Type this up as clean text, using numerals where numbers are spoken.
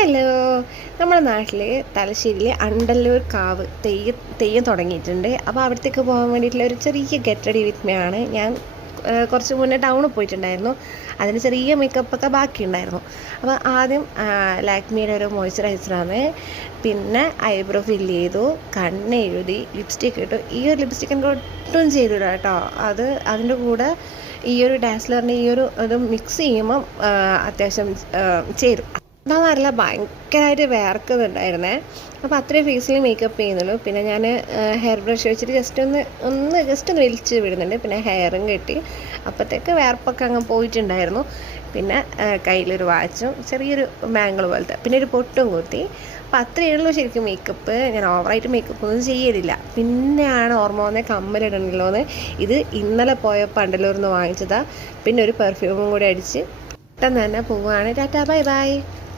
Hello, നമ്മുടെ നാട്ടിൽ തലശ്ശേരിയിൽ അണ്ടല്ലൂർ കാവ് തെയ്യം തുടങ്ങിയിട്ടുണ്ട്. അപ്പോൾ അവിടത്തേക്ക് പോകാൻ വേണ്ടിയിട്ടുള്ള ഒരു ചെറിയ ഗെറ്റ് റെഡി വിത്ത് മീ ആണ്. ഞാൻ കുറച്ച് മുന്നേ ടൗണിൽ പോയിട്ടുണ്ടായിരുന്നു. അതിന് ചെറിയ മേക്കപ്പൊക്കെ ബാക്കിയുണ്ടായിരുന്നു. അപ്പോൾ ആദ്യം ലാക്മിയുടെ ഒരു മോയ്സ്ചറൈസറാണ്, പിന്നെ ഐബ്രോ ഫില്ല് ചെയ്തു, കണ്ണെഴുതി, ലിപ്സ്റ്റിക്ക് ഇട്ടു. ഈ ഒരു ലിപ്സ്റ്റിക്ക് എനിക്ക് ഒട്ടും ചെയ്തില്ല കേട്ടോ. അതിൻ്റെ കൂടെ ഈ ഒരു ഡാസ്ലറിൻ്റെ ഈ ഒരു ഇത് മിക്സ് ചെയ്യുമ്പം അത്യാവശ്യം ചേരും. അതാണെന്നറിയില്ല, ഭയങ്കരമായിട്ട് വേർക്കുന്നുണ്ടായിരുന്നേ. അപ്പോൾ അത്രയും ഫേസിൽ മേക്കപ്പ് ചെയ്യുന്നുള്ളൂ. പിന്നെ ഞാൻ ഹെയർ ബ്രഷ് വെച്ചിട്ട് ജസ്റ്റ് ഒന്ന് വലിച്ച് വിടുന്നുണ്ട്. പിന്നെ ഹെയറും കെട്ടി, അപ്പോഴത്തേക്ക് വേർപ്പൊക്കെ അങ്ങ് പോയിട്ടുണ്ടായിരുന്നു. പിന്നെ കയ്യിലൊരു വാച്ചും ചെറിയൊരു ബാങ്കിൾ പോലത്തെ, പിന്നെ ഒരു പൊട്ടും കുത്തി. അപ്പം അത്രയേ ഉള്ളൂ ശരിക്കും മേക്കപ്പ്. ഞാൻ ഓവറായിട്ട് മേക്കപ്പ് ഒന്നും ചെയ്യലില്ല. പിന്നെയാണ് ഓർമ്മ വന്നത് കമ്മലിടണല്ലോ എന്ന്. ഇത് ഇന്നലെ പോയപ്പോൾ അണ്ടല്ലൂരിൽ നിന്ന് വാങ്ങിച്ചതാണ്. പിന്നെ ഒരു പെർഫ്യൂമും കൂടി അടിച്ച് പെട്ടെന്ന് തന്നെ പോവുകയാണ്. Tata, bye bye.